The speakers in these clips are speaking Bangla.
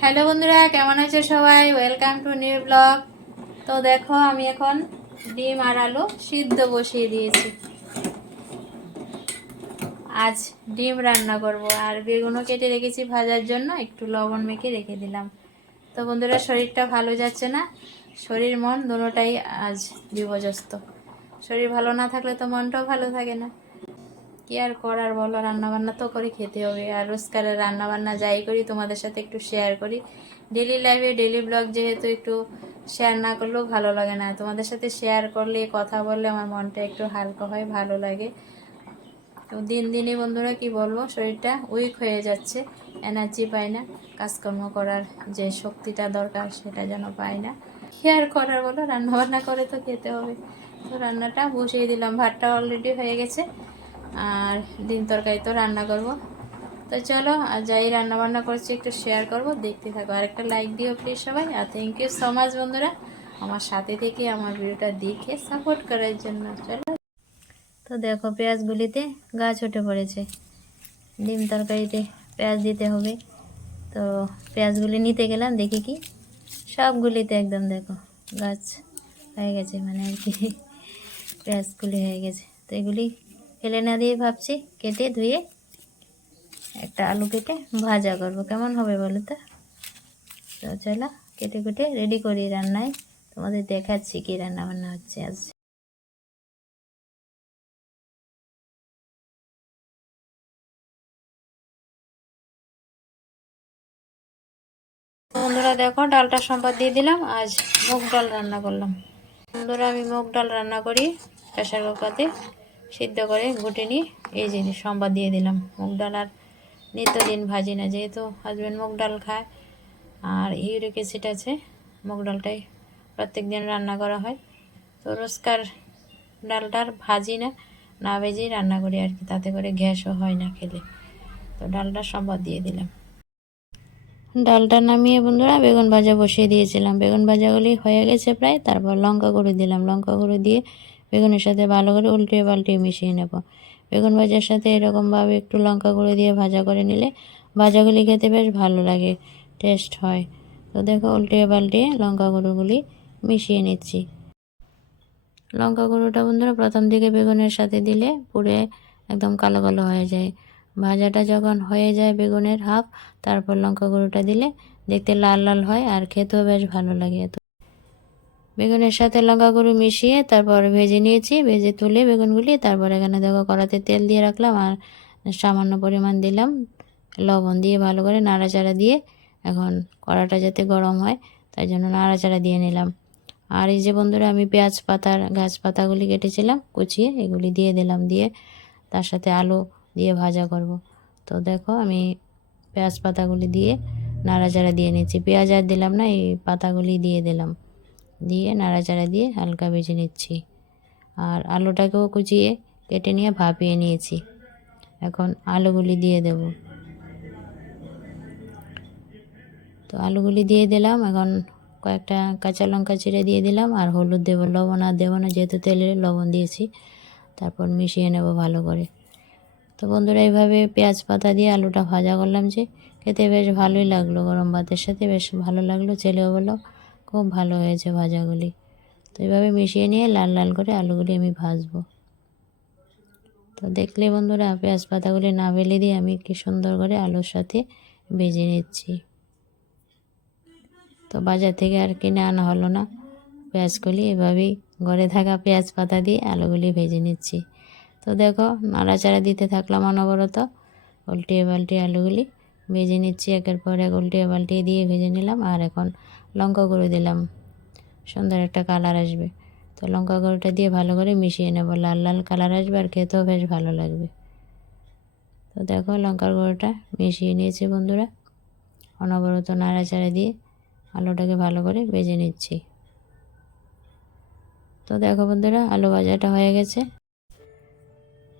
হ্যালো বন্ধুরা, কেমন আছে সবাই? ওয়েলকাম টু নিউ ব্লগ তো দেখো, আমি এখন ডিম আর আলু সিদ্ধ বসিয়ে দিয়েছি। আজ ডিম রান্না করব। আর বেগুনও কেটে রেখেছি ভাজার জন্য, একটু লবণ মেখে রেখে দিলাম। তো বন্ধুরা, শরীরটা ভালো যাচ্ছে না? শরীর মন দুটোটাই আজ বিপর্যস্ত। শরীর ভালো না থাকলে তো মনটাও ভালো থাকে না। কি আর করার বলো? রান্নাবান্না তো করে খেতে হবে। আর রোজকারের রান্নাবান্না যাই করি, তোমাদের সাথে একটু শেয়ার করি। ডেলি লাইফে ডেলি ব্লগ যেহেতু একটু শেয়ার না করলেও ভালো লাগে না। তোমাদের সাথে শেয়ার করলে, কথা বললে আমার মনটা একটু হালকা হয়, ভালো লাগে। তো দিন দিনে বন্ধুরা কি বলব? শরীরটা উইক হয়ে যাচ্ছে এনার্জি পাই না। কাজকর্ম করার যে শক্তিটা দরকার, সেটা যেন পাই না। আর করার বলো? রান্নাবান্না করে তো খেতে হবে। তো রান্নাটা বসিয়ে দিলাম। ভাতটা অলরেডি হয়ে গেছে। আর ডিম তরকারি তো রান্না করব। তো চলো, আর যাই রান্না বান্না করছি, একটু শেয়ার করব, দেখতে থাকো। আর একটা লাইক দিও প্লিজ সবাই, আর থ্যাংক ইউ সো মাচ বন্ধুরা। আমার সাথে থেকে আমার ভিডিওটা দেখে সাপোর্ট করার জন্য। চলো। তো দেখো পেঁয়াজগুলিতে গাছ উঠে পড়েছে। ডিম তরকারিতে পেঁয়াজ দিতে হবে। তো পেঁয়াজগুলি নিতে গেলাম, দেখি কি? সবগুলিতে একদম দেখো গাছ হয়ে গেছে মানে আর কি। পেঁয়াজগুলি হয়ে গেছে। তো এগুলি ফেলে না দিয়ে ভাবছি কেটে ধুয়ে একটা আলু কেটে ভাজা করব। কেমন হবে বলো তো? চলো, কেটে কুটে রেডি করি রান্নায়। তোমাদের দেখাচ্ছি কি রান্না বান্না হচ্ছে আজ। বন্ধুরা দেখো, ডালটা সম্পদ দিয়ে দিলাম, আজ মুগ ডাল রান্না করলাম। বন্ধুরা, আমি মুগ ডাল রান্না করি প্রেশার কুকারতে সিদ্ধ করে ঘুটে নিয়ে এই যে সম্বাদ দিয়ে দিলাম। মুগ ডাল আর নিত্যদিন ভাজি না, যেহেতু হাজব্যান্ড মুগ ডাল খায়, আর ইউরিক অ্যাসিড আছে, মুগ ডালটাই প্রত্যেক দিন রান্না করা হয়। তো রোজকার ডালটার ভাজি না না ভেজেই রান্না করি আর কি, তাতে করে গ্যাসও হয় না খেলে। তো ডালটা সম্বাদ দিয়ে দিলাম। ডালটা নামিয়ে বন্ধুরা বেগুন ভাজা বসিয়ে দিয়েছিলাম। বেগুন ভাজাগুলি হয়ে গেছে প্রায়, তারপর লঙ্কা গুঁড়ো দিলাম। লঙ্কা গুঁড়ো দিয়ে বেগুনের সাথে ভালো করে উল্টিয়ে পাল্টিয়ে মিশিয়ে নেব। বেগুন ভাজার সাথে এরকমভাবে একটু লঙ্কা গুঁড়ো দিয়ে ভাজা করে নিলে ভাজাগুলি খেতে বেশ ভালো লাগে, টেস্ট হয়। তো দেখো উল্টিয়ে পাল্টিয়ে লঙ্কা গুঁড়োগুলি মিশিয়ে নিচ্ছি। লঙ্কা গুঁড়োটা বন্ধুরা প্রথম দিকে বেগুনের সাথে দিলে পুড়ে একদম কালো কালো হয়ে যায়। ভাজাটা যখন হয়ে যায় বেগুনের হাফ, তারপর লঙ্কা গুঁড়োটা দিলে দেখতে লাল লাল হয় আর খেতেও বেশ ভালো লাগে। বেগুনের সাথে লঙ্কা গুঁড়ো মিশিয়ে তারপর ভেজে নিয়েছি, ভেজে তুলে বেগুনগুলি তারপর এখানে দেখো কড়াতে তেল দিয়ে রাখলাম আর সামান্য পরিমাণ দিলাম লবণ দিয়ে ভালো করে নাড়াচাড়া দিয়ে এখন কড়াটা যাতে গরম হয় তাই জন্য নাড়াচাড়া দিয়ে নিলাম। আর এই যে বন্ধুরা আমি পেঁয়াজ পাতার গাছ পাতাগুলি কেটেছিলাম, কুচিয়ে এগুলি দিয়ে দিলাম, দিয়ে তার সাথে আলু দিয়ে ভাজা করব। তো দেখো আমি পেঁয়াজ পাতাগুলি দিয়ে নাড়াচাড়া দিয়ে নিচ্ছি। পেঁয়াজ আর দিলাম না, এই পাতাগুলি দিয়ে দিলাম। দিয়ে নাড়াচাড়া দিয়ে হালকা ভেজে নিচ্ছি। আর আলুটাকেও কুচিয়ে কেটে নিয়ে ভাপিয়ে নিয়েছি। এখন আলুগুলি দিয়ে দেব। তো আলুগুলি দিয়ে দিলাম। এখন কয়েকটা কাঁচা লঙ্কা চিড়ে দিয়ে দিলাম। আর হলুদ দেবো, লবণ আর দেবো না, যেহেতু তেলে লবণ দিয়েছি, তারপর মিশিয়ে নেব ভালো করে। তো বন্ধুরা, এইভাবে পেঁয়াজ পাতা দিয়ে আলুটা ভাজা করলাম যে, খেতে বেশ ভালোই লাগল। গরম ভাতের সাথে বেশ ভালো লাগল। ছেলেও বলল খুব ভালো হয়েছে ভাজাগুলি। তো এইভাবে মিশিয়ে নিয়ে লাল লাল করে আলুগুলি আমি ভাজবো। তো দেখলে বন্ধুরা, পেঁয়াজ পাতাগুলি না বেলে দিয়ে আমি কি সুন্দর করে আলুর সাথে ভেজে নিচ্ছি। তো বাজার থেকে আর কিনে আনা হলো না। পেঁয়াজগুলি এভাবেই ঘরে থাকা পেঁয়াজ পাতা দিয়ে আলুগুলি ভেজে নিচ্ছি। তো দেখো, নাড়াচাড়া দিতে থাকলাম অনবরত। উল্টিয়ে পাল্টিয়ে আলুগুলি ভেজে নিচ্ছি, একের পর এক উল্টিয়ে পাল্টিয়ে দিয়ে ভেজে নিলাম। আর এখন লঙ্কা গুঁড়ো দিলাম। সুন্দর একটা কালার আসবে। তো লঙ্কা গুঁড়োটা দিয়ে ভালো করে মিশিয়ে নেব। লাল লাল কালার আসবে আর খেতেও বেশ ভালো লাগবে। তো দেখো লঙ্কার গুঁড়োটা মিশিয়ে নিয়েছি বন্ধুরা। অনবরত নাড়াচাড়া দিয়ে আলুটাকে ভালো করে ভেজে নিচ্ছি। তো দেখো বন্ধুরা, আলু ভাজাটা হয়ে গেছে।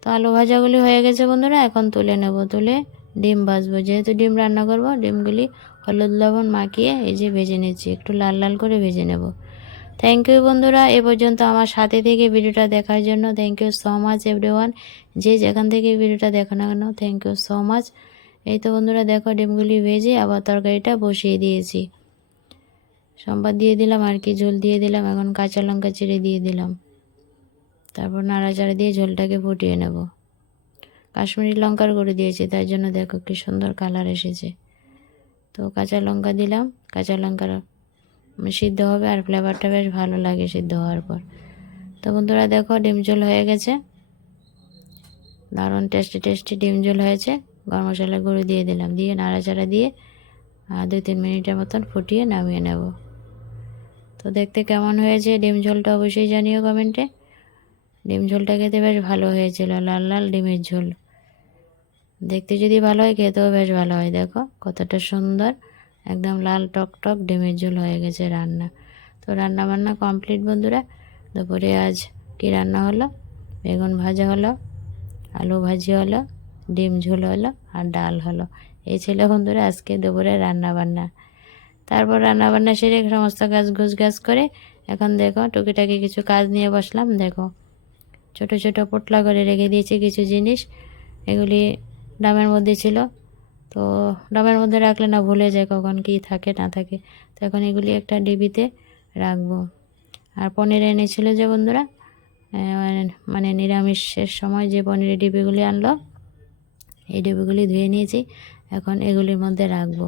তো আলু ভাজাগুলি হয়ে গেছে বন্ধুরা, এখন তুলে নেব। তুলে ডিম ভাজবো। যেহেতু ডিম রান্না করব, ডিমগুলি হলুদ লবণ মাখিয়ে এই যে ভেজে নিচ্ছি, একটু লাল লাল করে ভেজে নেব। থ্যাংক ইউ বন্ধুরা, এ পর্যন্ত আমার সাথে থেকে ভিডিওটা দেখার জন্য thank you so much everyone যে যেখান থেকে ভিডিওটা দেখো না কেন থ্যাংক ইউ সো মাচ এই তো বন্ধুরা, দেখো ডিমগুলি ভেজে আবার তরকারিটা বসিয়ে দিয়েছি। সম্বাদ দিয়ে দিলাম, আর কি ঝোল দিয়ে দিলাম, এখন কাঁচা লঙ্কা চিড়ে দিয়ে দিলাম। তারপর নাড়াচাড়া দিয়ে ঝোলটাকে ফুটিয়ে নেব। কাশ্মীরি লঙ্কার গুঁড়ো দিয়েছি, তাই জন্য দেখো কি সুন্দর কালার এসেছে। তো কাঁচা লঙ্কা দিলাম, কাঁচা লঙ্কার সিদ্ধ হবে আর ফ্লেভারটা বেশ ভালো লাগে সিদ্ধ হওয়ার পর। তো বন্ধুরা দেখো ডিম ঝোল হয়ে গেছে। দারুণ টেস্টি টেস্টি ডিম ঝোল হয়েছে। গরম মশলা গুঁড়ো দিয়ে দিলাম, দিয়ে নাড়াচাড়া দিয়ে আর দুই তিন মিনিটের মতন ফুটিয়ে নামিয়ে নেব। তো দেখতে কেমন হয়েছে ডিম ঝোলটা অবশ্যই জানিও কমেন্টে। ডিম ঝোলটা খেতে বেশ ভালো হয়েছিল, লাল লাল ডিমের ঝোল। দেখতে যদি ভালো হয়, খেতেও বেশ ভালো হয়। দেখো, কতটা সুন্দর। একদম লাল টক টক ডিমের ঝোল হয়ে গেছে রান্না। তো রান্না বান্না কমপ্লিট বন্ধুরা। দুপুরে আজ কি রান্না হলো? বেগুন ভাজা হলো, আলু ভাজি হলো, ডিম ঝোল হলো আর ডাল হলো। এই ছিল বন্ধুরা আজকে দুপুরে রান্না বান্না। তারপর রান্না বান্না সেরে সমস্ত গাছ গুছ গাছ করে এখন দেখো টুকিটাকি কিছু কাজ নিয়ে বসলাম। দেখো, ছোট ছোট পোটলা করে রেখে দিয়েছি কিছু জিনিস। এগুলি ডামের মধ্যে ছিল। তো ডামের মধ্যে রাখলে না ভুলে যায় কখন কি থাকে, না থাকে। তো এখন এগুলি একটা ডিবিতে রাখব। আর পনির এনেছিল যে বন্ধুরা মানে নিরামিষের সময় যে পনিরের ডিবিগুলি আনলো, এই ডিবিগুলি ধুয়ে নিয়েছি। এখন এগুলির মধ্যে রাখব।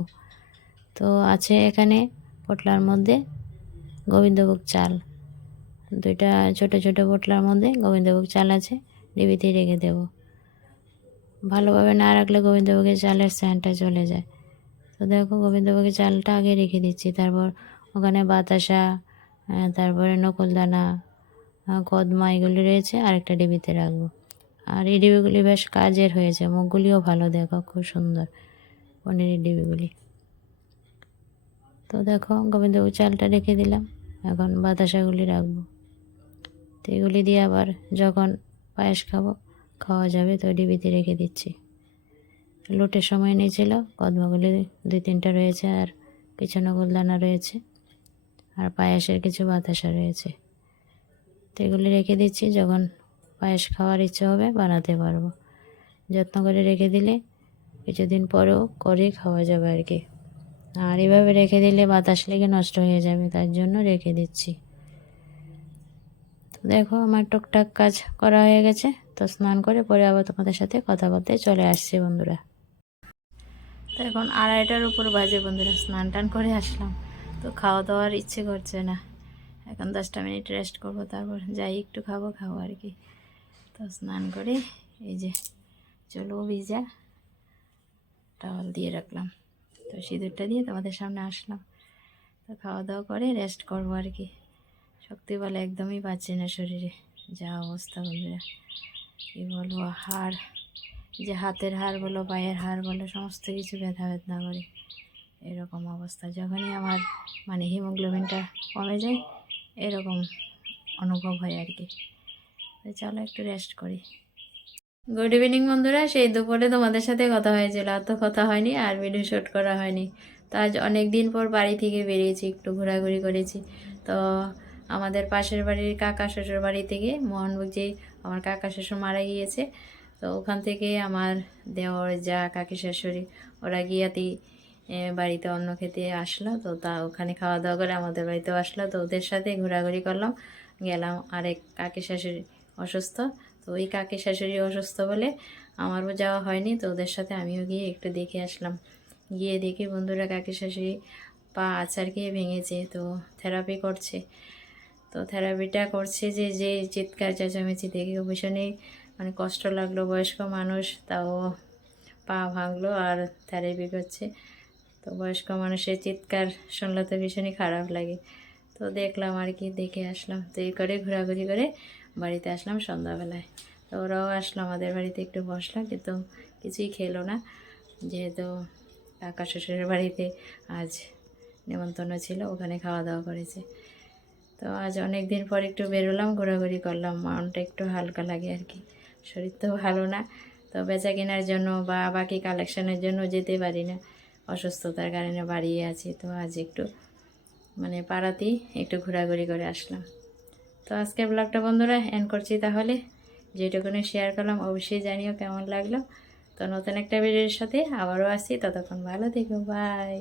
তো আছে এখানে পোটলার মধ্যে গোবিন্দভোগ চাল। দুইটা ছোট ছোট পোটলার মধ্যে গোবিন্দভোগ চাল আছে, ডিবিতেই রেখে দেবো। ভালোভাবে না রাখলে গোবিন্দভোগের চালের স্যান্ডটা চলে যায়। তো দেখো গোবিন্দভোগের চালটা আগে রেখে দিচ্ছি। তারপর ওখানে বাতাসা তারপরে নকুলদানা কদমা এগুলি রয়েছে, আরেকটা ডিবিতে রাখব। আর এই ডিবিগুলি বেশ কাজের হয়েছে। মুখগুলিও ভালো দেখো, খুব সুন্দর পনিরের ডিবিগুলি। তো দেখো গোবিন্দভোগ চালটা রেখে দিলাম। এখন বাতাসাগুলি রাখব। তো এগুলি দিয়ে আবার যখন পায়েস খাব খাওয়া যাবে তো ডিবিতে রেখে দিচ্ছি। লোটের সময় নিয়েছিল কদমাগুলি দুই তিনটা রয়েছে আর কিছু নগলদানা রয়েছে আর পায়েসের কিছু বাতাসা রয়েছে। তো এগুলি রেখে দিচ্ছি, যখন পায়েস খাওয়ার ইচ্ছে হবে বানাতে পারব। যত্ন করে রেখে দিলে কিছুদিন পরেও করে খাওয়া যাবে আর কি। আর এভাবে রেখে দিলে বাতাস লেগে নষ্ট হয়ে যাবে, তার জন্য রেখে দিচ্ছি। দেখো আমার টুকটাক কাজ করা হয়ে গেছে। তো স্নান করে পরে আবার তোমাদের সাথে কথা বলতে চলে আসছি বন্ধুরা। তো এখন আড়াইটার উপর বাজে বন্ধুরা, স্নান টান করে আসলাম। তো খাওয়া দাওয়ার ইচ্ছে করছে না। এখন দশটা মিনিট রেস্ট করব, তারপর যাই একটু খাব খাব আর কি। তো স্নান করে এই যে চলো ভিজা টাওয়াল দিয়ে রাখলাম। তো সিঁদুরটা দিয়ে তোমাদের সামনে আসলাম। তো খাওয়া দাওয়া করে রেস্ট করব আর কি। শক্তি বলে একদমই পাচ্ছে না শরীরে। যা অবস্থা বন্ধুরা কী বলব? হাড়, যে হাতের হাড় বলো, পায়ের হাড় বলো, সমস্ত কিছু ব্যথা বেদনা করে। এরকম অবস্থা। যখনই আমার মানে হিমোগ্লোবিনটা কমে যায়, এরকম অনুভব হয় আর কি। চলো একটু রেস্ট করি। গুড ইভিনিং বন্ধুরা, সেই দুপুরে তোমাদের সাথে কথা হয়েছিল। আর তো কথা হয়নি আর ভিডিও শ্যুট করা হয়নি। তো আজ অনেক দিন পর বাড়ি থেকে বেরিয়েছি, একটু ঘোরাঘুরি করেছি। তো আমাদের পাশের বাড়ির কাকা শ্বশুর বাড়ি থেকে মোহনবাগ যে আমার কাকা শ্বশুর মারা গিয়েছে, তো ওখান থেকে আমার দেওয়ার যা কাকি শাশুড়ি, ওরা গিয়াতেই বাড়িতে অন্য খেতে আসলো, তো তা ওখানে খাওয়া দাওয়া করে আমাদের বাড়িতেও আসলো, তো ওদের সাথে ঘোরাঘুরি করলাম, গেলাম আরেক কাকি শাশুড়ি অসুস্থ, তো ওই কাকি শাশুড়ি অসুস্থ বলে আমারও যাওয়া হয়নি, তো ওদের সাথে আমিও গিয়ে একটু দেখে আসলাম। গিয়ে দেখি বন্ধুরা কাকি শাশুড়ি পা আচার খেয়ে ভেঙেছে, তো থেরাপি করছে। তো থেরাপিটা করছে যে যে চিৎকার, চেঁচামেচি দেখে ভীষণই মানে কষ্ট লাগল। বয়স্ক মানুষ, তাও পা ভাঙলো আর থেরাপি করছে। তো বয়স্ক মানুষের চিৎকার শুনলে তো ভীষণই খারাপ লাগে। তো দেখলাম আর কি, দেখে আসলাম। তো এই করে ঘোরাঘুরি করে বাড়িতে আসলাম সন্ধ্যাবেলায়। তো ওরাও আসলো, আমাদের বাড়িতে একটু বসল, কিন্তু কিছুই খেলো না। যেহেতু কাকা শ্বশুরের বাড়িতে আজ নেমন্তন্ন ছিল, ওখানে খাওয়া দাওয়া করেছে। তো আজ অনেক দিন পর একটু বেরোলাম, ঘোরাঘুরি করলাম। মনটা একটু হালকা লাগে আর কি। শরীর তো ভালো না, তো বেচা কেনার জন্য বা বাকি কালেকশনের জন্য যেতে পারি না। অসুস্থতার কারণে বাড়িয়ে আছি, তো আজ একটু মানে পাড়াতেই একটু ঘোরাঘুরি করে আসলাম। তো আজকে ব্লগটা বন্ধুরা এন্ড করছি তাহলে। যেটুকুনি শেয়ার করলাম অবশ্যই জানিও কেমন লাগল। তো নতুন একটা ভিডিওর সাথে আবারও আসি, ততক্ষণ ভালো থেকো বাই